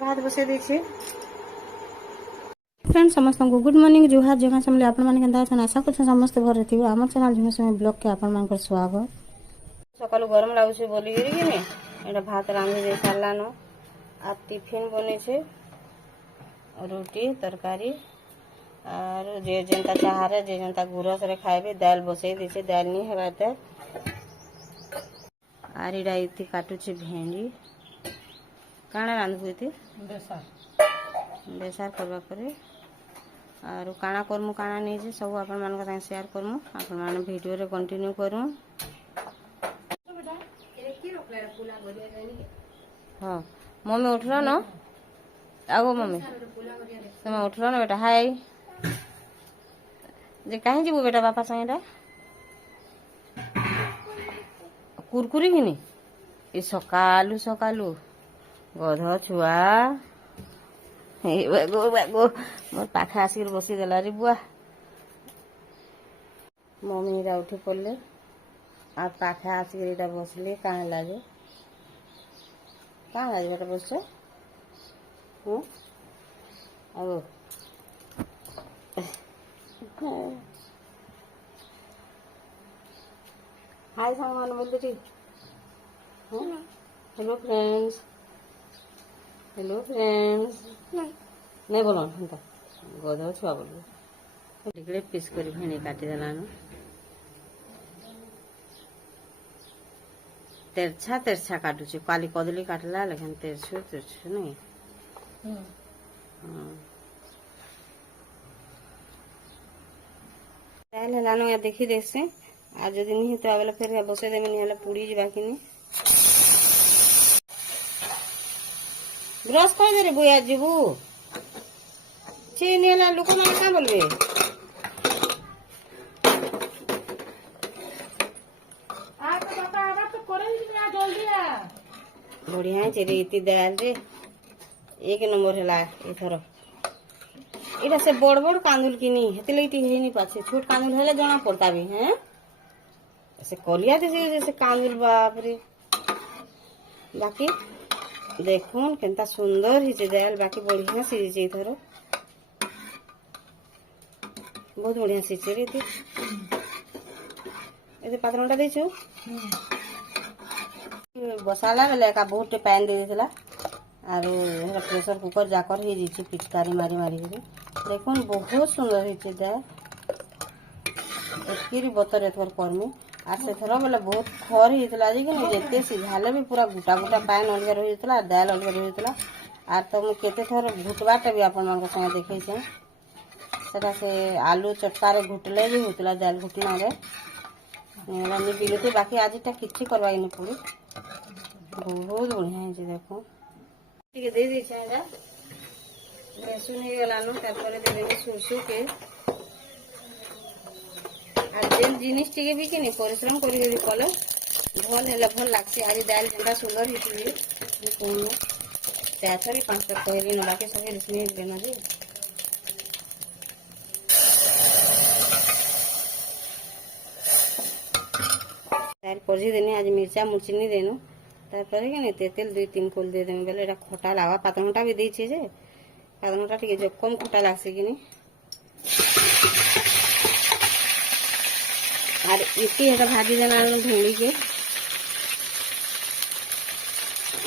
भात बसे देछे। फ्रेंड्स समस्त को गुड मॉर्निंग जुहार जगह समले आपण माने केनता छन आशा करछ समस्त भर थिबो हमर चैनल झुमे समय ब्लॉग के आपण मानकर स्वागत। सकाल गरम लागुछे बोली गिरी कि ने एटा भात रांधि दे सारला न आ टिफिन बने छे रोटी तरकारी और जे जनता चाहारे जे जनता गुरस रे खाइबे दाल बसे देछे दाल नी हेबाते आर इडा इति काटू छे भेंडी काना रांधबो इति बेसार करबा परे और काना करमु काना नहीं जे सब आपण मान के संग शेयर करमु आपण मान वीडियो रे कंटिन्यू करू। हां मम्मी उठरा न आगो मम्मी तुम उठरा न बेटा हाय जे कहीं जीवो बेटा बापा संगे कुरकुरी किनी ए सकालू सकालू गध छुआ बागो मोर पाखे आसिक बसी देला रे बुआ मम्मी रा उठी पड़ले आ पाखे आसिक इटा बसले कहाँ लागे बेटा बस आगो हाय सांग मान बोल दे हेलो फ्रेंड्स नहीं बोलो हमका गधा छुआ बोल टिकड़े पीस कर भेणी काटी देला न तेरछा तेरछा काटू छे काली कदली काटला लेकिन तेरछो तेरछो नहीं दाल है लानो या देखी देसे आज जदि नहीं तो आवेला फिर बसे देमे नहीं हला पूरी जीवा किनी ब्रश कर दे रे बुया जीबू चीनी ना लोक माने का बोलबे आ तो पापा आबा तो करे ही जल्दी आ बढ़िया छे रे इति दाल रे एक नंबर हला एथरो इटा से बड़ बड़ कांदुल किनी हेते लईती हे नहीं पाछे छोट कांदुल हेले जाना पड़ता भी हैं ऐसे कलिया जैसे कांदुल बाप रे बाकी देखुन केनता सुंदर ही दाल बाकी बढ़िया सीझे थरो बहुत बढ़िया सीझे रे एते पात्रटा देछु बसाला बेले का बहुत पैन दे देला आरो हेरा प्रेशर कुकर जाकर ही जीची पिचकारी मारी मारी देखुन बहुत सुंदर ही दाल एतकी बतर एथर करमी आर से थर बेले बहुत खर होता जे कि जेते सिझाले भी पूरा गुटा गुटा पान अलग रही दाल अलग रही आर तो मुझे केते थर घुटवाटा भी आपण मान संगे देखे सेटा से आलू चटका रे घुटले भी होतला दाल घुटना रे रानी बिलते बाकी आजटा किछि करबा नहीं पड़ी बहुत बढ़िया है देखो ठीक दे दी छे एटा लहसुन हे गलानो तारपरे दे देबे सरसों के जेन जिनिस टिके भी कि परिश्रम करी कले भल है भल लगसी आज दाल जेनटा सुंदर होती त्याथरी 5 तक कहली न बाकी सब इसमें लेना जी दाल परजी देनी आज मिर्चा मुर्ची नहीं देनु तापर कि तेतेल 2-3 कोल दे देमे बेले एटा खटा लागा पातनटा भी देछे जे पातनटा टिके जो कम खटा लागसी कि और इति है भाजी देना भेंडी के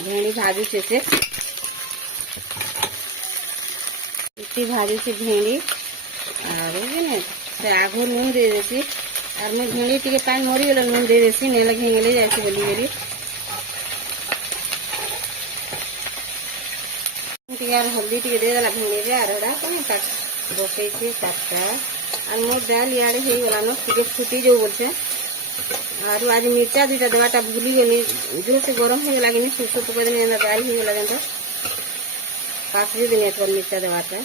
भेंडी भाजी से इति भाजी से भेंडी और से आगो नून दे देसी और मैं भेंडी टिके पानी मरी गला नून दे देसी ने लगे गेले जाय बोली बोली टिके यार हल्दी टिके दे देला भेंडी रे और एडा कोन काट बसे छे काटता और मोर दाल यारे हे गला न टिके फुटी जो बोलछे और आज मिर्चा दुटा देवाटा भूली गली जो से गरम हे लागे नि सुसु पके देने ना दाल हे गला जंता पास जे दिन पर मिर्चा देवाटा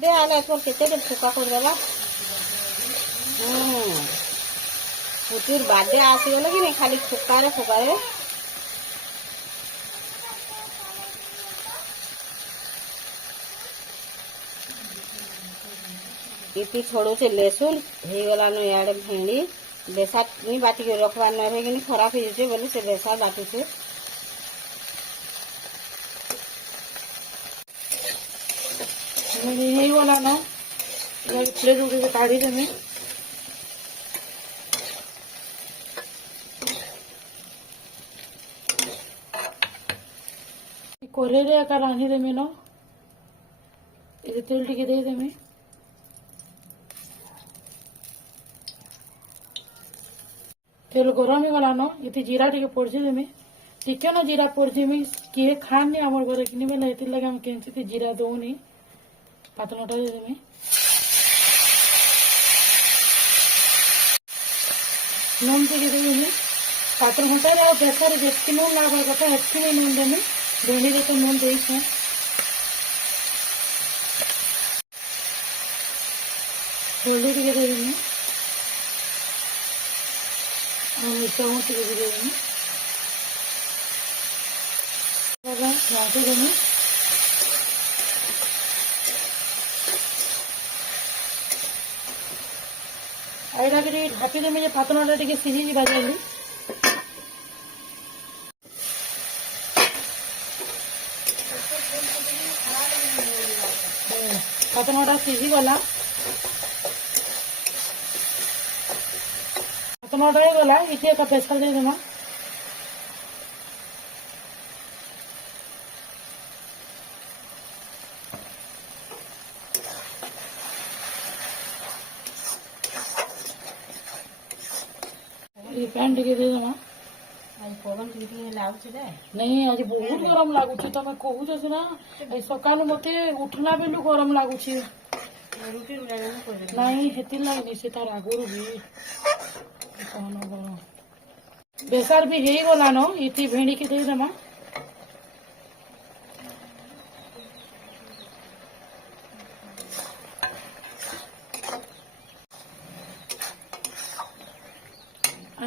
दे आले पर केते दे फुका कर देला पुतुर बादे आसी गलो कि नहीं खाली फुकारे इति छोड़ो से लहसुन हे गला न याडे भेंडी बेसा नहीं बाटी के रखवा न रहे कि खराब हो जाए बोले से बेसा बाटू से नहीं वाला ना प्लेट उठे काढ़ी देमी कोरेरे आका रांधी देमी ना ये तेल टिके दे देमी तेल गरम ही गला न ये जीरा टिके पड़जी देमी टिके ना जीरा पड़जीमी किए खान नहीं आमर घरे कि बेला ये लगे हम केंची जीरा दौनी पातलटा दे देमी नून टिके देमी पातल घंटा बेसारे जितकी नून लागवा कथा एतकी नून देमी भेंडी तो नून दे हल्दी टिके दे देमी चावल टिके दे देमी घाटी देमी आईरा के ढाकी देमी पातलटा टिके सिझी बाजली पातलटा सिझी गला पातलटा ही गला इथे एक प्रेसर दे देमा ये पैन टिके दे देमा पवन टिके लागुचे दे नहीं आज बहुत गरम लागुची तमे कहूछ ना सकाल मते उठला बेलु गरम लागुची रुटी लगाने नहीं हेती लागनी से तार आगुरु भी कौन गरम बेसार भी हे गला न इति भेंडी के दे देमा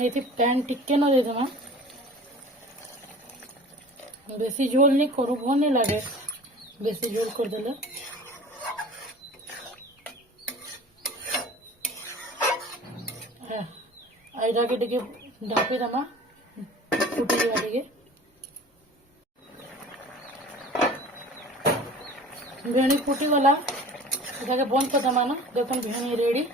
इति पैन टिके न दे देमा बेसी झोल नहीं करू भो नहीं लगे बेसी झोल कर देले आईरा के टिके ढापी दमा फुटी जावा टिके भेणी फुटी गला इटाके बंद कर दमा ना देखन भेणी रेडी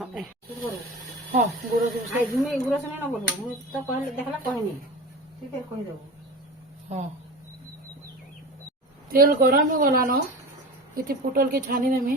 हाँ गुड़ गुड़ से ना बोलबो मुझे तो कहले देखला कहनी ठीक है कह देबो हाँ तेल गरम हो गला न इति पुटल के छानी देमी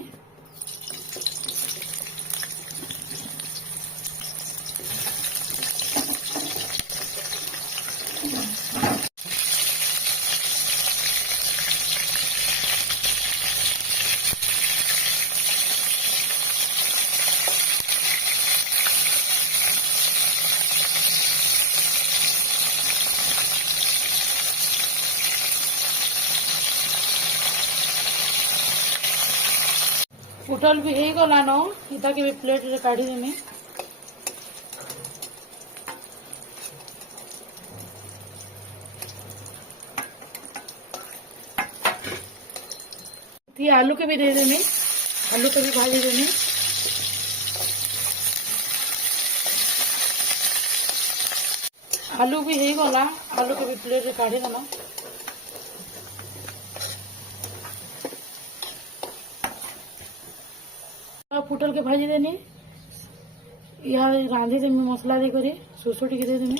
पुटल भी हो गला न इता के प्लेट रे काढ़ी देमी ती आलू के भी दे देमी आलू के भी भाजी देमी आलू भी हो गला आलू के भी प्लेट रे काढ़ी देमा पुटल के भाजी देनी यहाँ रांधी देमी मसला दे करी सोसो टिके दे देमी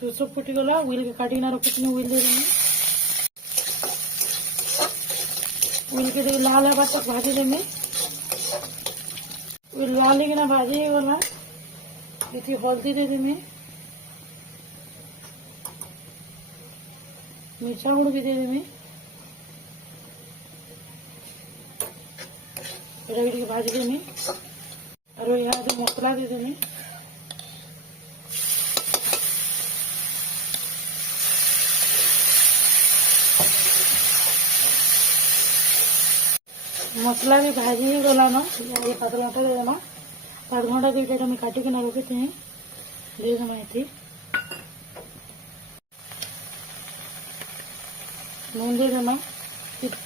सोसो फुटी गला उइल के काटी ना रखी उइल दे देमी उइल के लाल हवा तक भाजी देमी उइल लाल के ना भाजी गला इति हल्दी दे देमी मिर्चा गुड़ भी दे देमी एटा भाजी देमी और यहाँ जो मसला दे देमी मसला भी भाजी ही गला न ये पातल घंटा दे देमा पातल घंटा दुईटा काटिक ना रखी ଦେଇଦେମା ଏଠି ନୁନ୍ ଦେଇଦେମା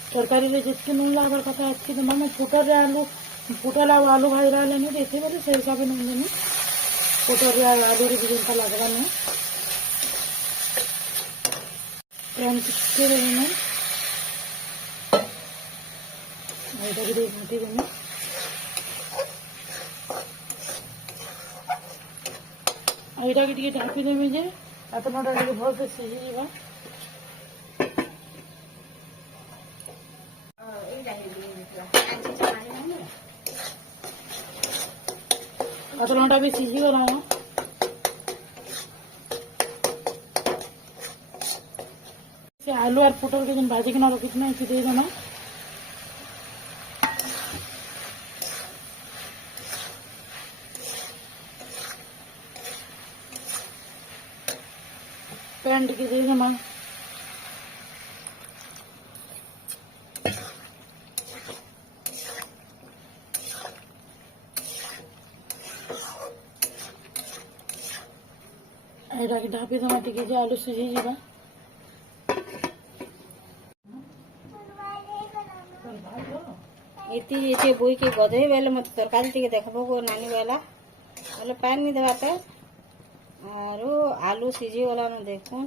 ତରକାରୀରେ ଯେତିକି ନୁନ୍ ଲାଗବାର କଥା ଏତିକି ଦେମା ମୁଁ ପୋଟଳରେ ପୋଟଳ ଆଉ ଆଲୁ ଭାଜରା ହେଲେ ନି ଦେଇଥିବି ବୋଲି ସେ ହିସାବରେ ନୁନ୍ ଦେମି ପୋଟଳରେ ଆଉ ଆଲୁରେ ବି ଯେନ୍ତା ଲାଗବା ନି ପ୍ୟାନ୍ ଟିକେ ଦେମି ଏଇଟାକୁ ଟିକେ ଘାଣ୍ଟି ଦେମି ଆଉ ଏଇଟାକୁ ଟିକେ ଢାଙ୍କି ଦେମି ଯେ ପାତଲଟା ଟିକେ ଭଲସେ ସିଝିଯିବା ପାତଲଟା ବି ସିଝିଗଲା ସେ ଆଲୁ আর ପୋଟଳকে ଯେନ୍ ଭାଜିକିନା ରଖିଥିମା ଏଠି ଦେଇଦେମା ପ୍ୟାନ୍ ଟିକେ ଦେଇଦେମା ଏଇଟାକି ଢାପି ଦେମା ଟିକେ ଯେ ଆଲୁ ସିଝିଯିବା इति ये बोई के गधे बेले मत तरकारी टिके देखबो को नानी बेला बोले पानी नहीं देवा पे और आलू सीझी वाला न देखूं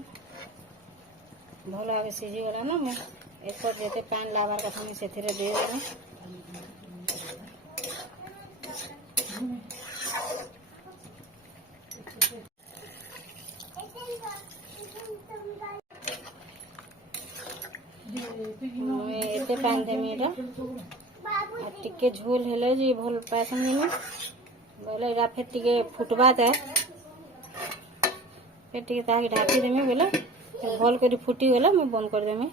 भल भाव सीझी वाला ना मैं एक जेते पानी लाबार कथा मैं से दे देना एते पानी देमी एटा टिके झोल हेले जी भल पैसन देमी बोले एटा फिर टिके फुटबा दे फिर टिके ताकि ढाकी देमी बोले भल करी फुटी गला मैं बंद कर देमी